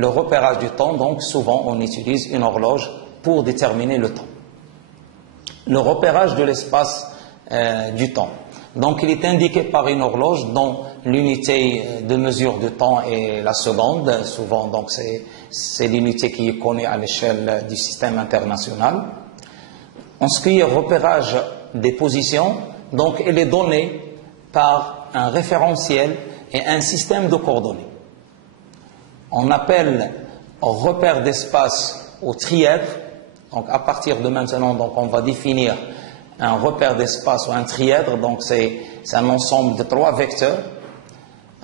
Le repérage du temps, donc souvent on utilise une horloge pour déterminer le temps. Le repérage de l'espace du temps. Donc il est indiqué par une horloge dont l'unité de mesure de temps est la seconde. Souvent donc c'est l'unité qui est connue à l'échelle du système international. En ce qui est repérage des positions, donc elle est donnée par un référentiel et un système de coordonnées. On appelle repère d'espace au trièdre. Donc à partir de maintenant, donc on va définir un repère d'espace ou un trièdre. Donc c'est un ensemble de 3 vecteurs,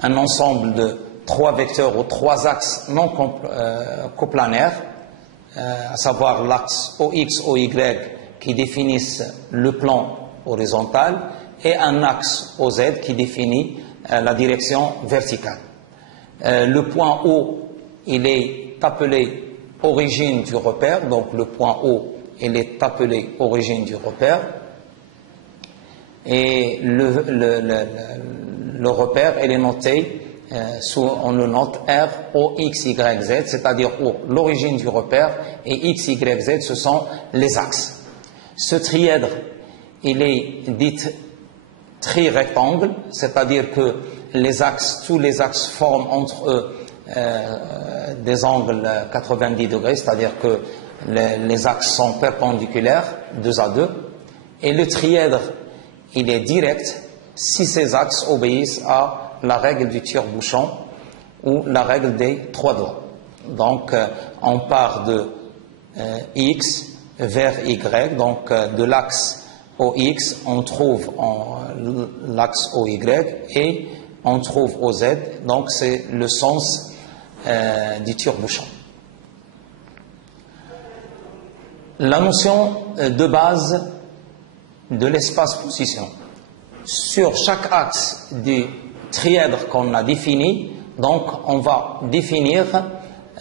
un ensemble de 3 vecteurs ou 3 axes non coplanaires, à savoir l'axe OX, OY qui définissent le plan horizontal et un axe OZ qui définit la direction verticale. Le point O, il est appelé origine du repère, donc le point O, il est appelé origine du repère, et le repère, il est noté, on le note R, O, X, Y, Z, c'est-à-dire O, l'origine du repère, et X, Y, Z, ce sont les axes. Ce trièdre, il est dit tri-rectangle, c'est-à-dire que les axes, tous les axes forment entre eux des angles 90 degrés, c'est-à-dire que les axes sont perpendiculaires, 2 à 2, et le trièdre, il est direct si ces axes obéissent à la règle du tire-bouchon ou la règle des 3 doigts. Donc, on part de X vers Y, donc de l'axe OX, on trouve l'axe OY et on trouve OZ, donc c'est le sens du tire-bouchon. La notion de base de l'espace-position. Sur chaque axe du trièdre qu'on a défini, donc on va définir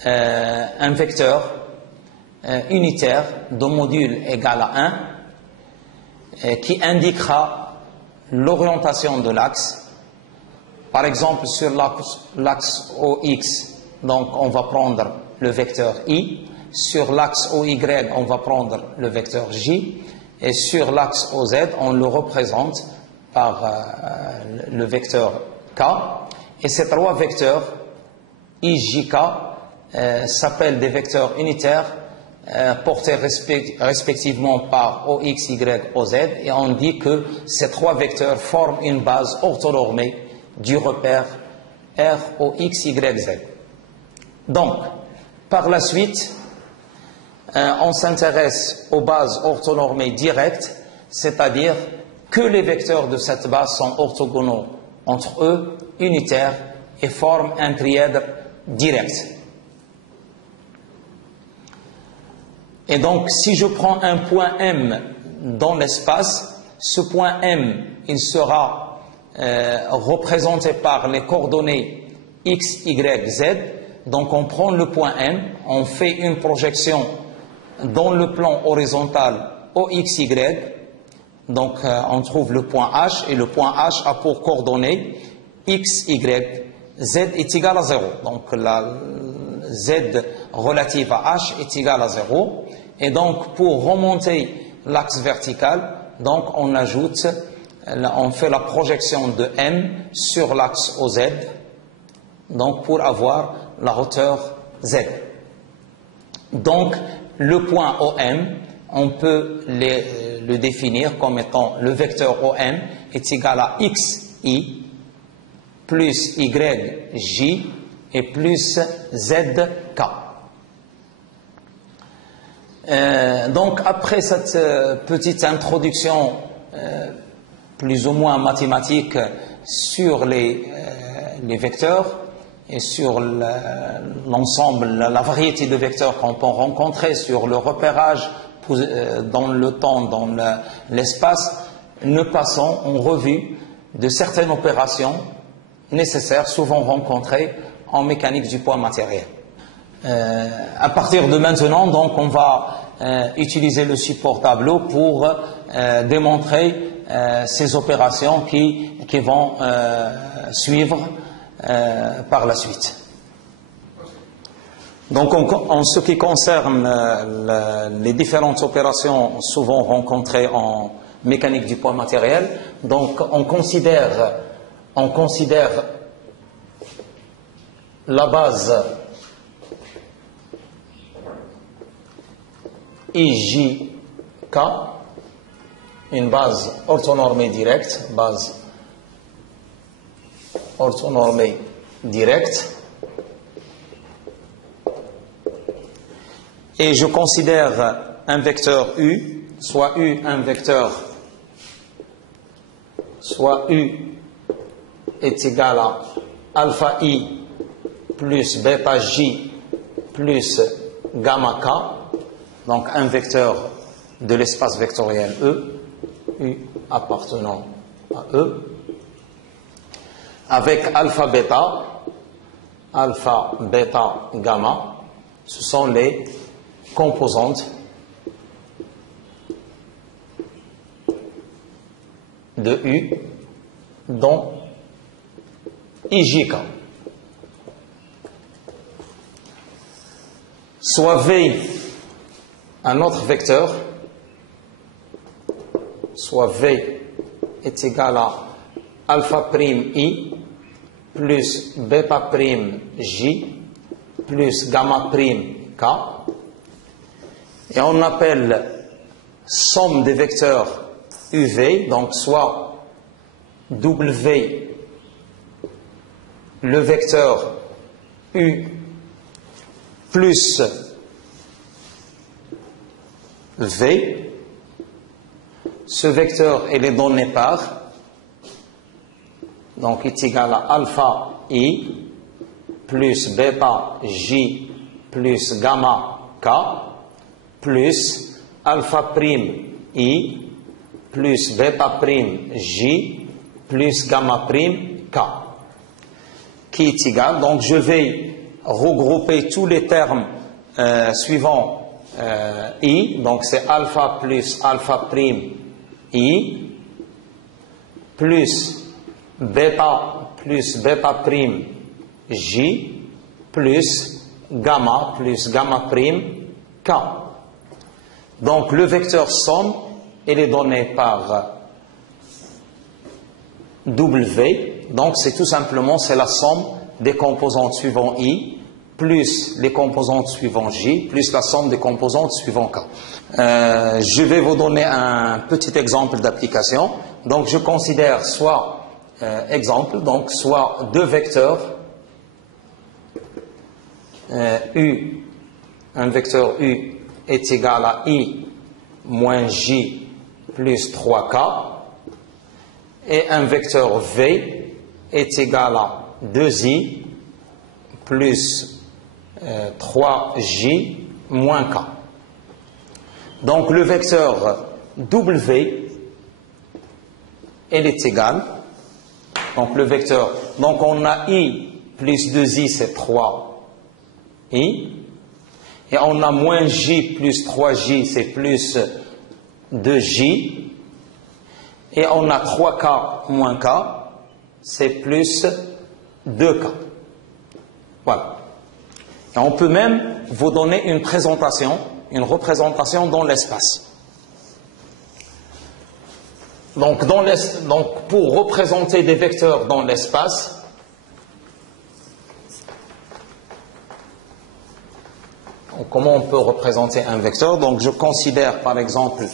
un vecteur unitaire de module égal à 1 qui indiquera l'orientation de l'axe. Par exemple, sur l'axe OX, donc on va prendre le vecteur I. Sur l'axe OY, on va prendre le vecteur J. Et sur l'axe OZ, on le représente par le vecteur K. Et ces 3 vecteurs, IJK, s'appellent des vecteurs unitaires portés respectivement par OX, Y, OZ. Et on dit que ces 3 vecteurs forment une base orthonormée du repère R, O, X, Y, Z. Donc, par la suite, on s'intéresse aux bases orthonormées directes, c'est-à-dire que les vecteurs de cette base sont orthogonaux entre eux, unitaires, et forment un trièdre direct. Et donc, si je prends un point M dans l'espace, ce point M, il sera représenté par les coordonnées X, Y, Z. Donc on prend le point M, on fait une projection dans le plan horizontal OXY, donc on trouve le point H, et le point H a pour coordonnées X, Y, Z est égal à 0. Donc la Z relative à H est égale à 0. Et donc pour remonter l'axe vertical, donc on ajoute, on fait la projection de M sur l'axe OZ, donc pour avoir la hauteur Z. Donc le point OM, on peut le définir comme étant le vecteur OM est égal à XI plus YJ et plus ZK. Donc après cette petite introduction plus ou moins mathématique sur les vecteurs et sur l'ensemble, la variété de vecteurs qu'on peut rencontrer sur le repérage dans le temps, dans l'espace, nous passons en revue de certaines opérations nécessaires, souvent rencontrées en mécanique du poids matériel. À partir de maintenant, donc, on va utiliser le support tableau pour démontrer ces opérations qui vont suivre par la suite. Donc, en ce qui concerne les différentes opérations souvent rencontrées en mécanique du poids matériel, donc on considère la base IJK, une base orthonormée directe, et je considère un vecteur U, soit U est égal à alpha I plus bêta J plus gamma K, donc un vecteur de l'espace vectoriel E, U appartenant à E, avec alpha, bêta, gamma, ce sont les composantes de U dont IJK. Soit V, un autre vecteur, soit V est égal à alpha prime I plus bêta prime J plus gamma prime K, et on appelle somme des vecteurs UV, donc soit W, le vecteur U plus V, ce vecteur est donné par, donc est égal à alpha I plus bêta J plus gamma K plus alpha prime I plus bêta prime J plus gamma prime K, qui est égal, donc je vais regrouper tous les termes suivants I, donc c'est alpha plus alpha prime I plus bêta prime J plus gamma prime K. Donc le vecteur somme, il est donné par W, donc c'est tout simplement c'est la somme des composantes suivant I plus les composantes suivant J plus la somme des composantes suivant K. Je vais vous donner un petit exemple d'application. Donc je considère soit soit deux vecteurs U, un vecteur U est égal à I moins J plus 3K, et un vecteur V est égal à 2I plus 3J moins K. Donc le vecteur W, il est égal, donc le vecteur, donc on a I plus 2I, c'est 3I, et on a moins J plus 3J, c'est plus 2J, et on a 3K moins K, c'est plus 2K. Voilà. Et on peut même vous donner une représentation dans l'espace. Donc pour représenter des vecteurs dans l'espace, comment on peut représenter un vecteur? Donc je considère par exemple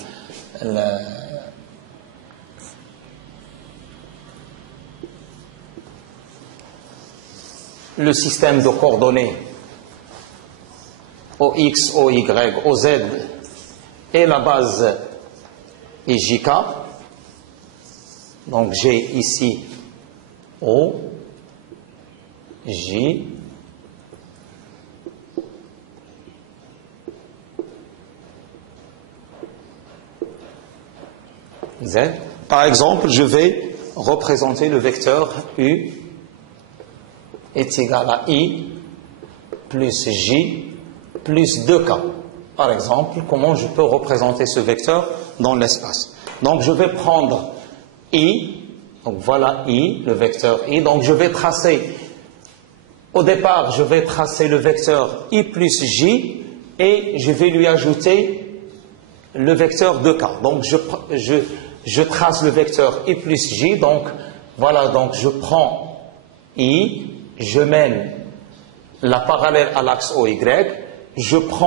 le système de coordonnées OX, OY, OZ et la base IJK. Donc j'ai ici O, J, Z. Par exemple, je vais représenter le vecteur U est égal à I plus J plus 2K. Par exemple, comment je peux représenter ce vecteur dans l'espace? Donc je vais prendre I, donc voilà I, le vecteur I, donc je vais tracer Au départ, je vais tracer le vecteur I plus J et je vais lui ajouter le vecteur 2K. Donc, je trace le vecteur I plus J. Donc, voilà, donc je prends I, je mène la parallèle à l'axe OY, je prends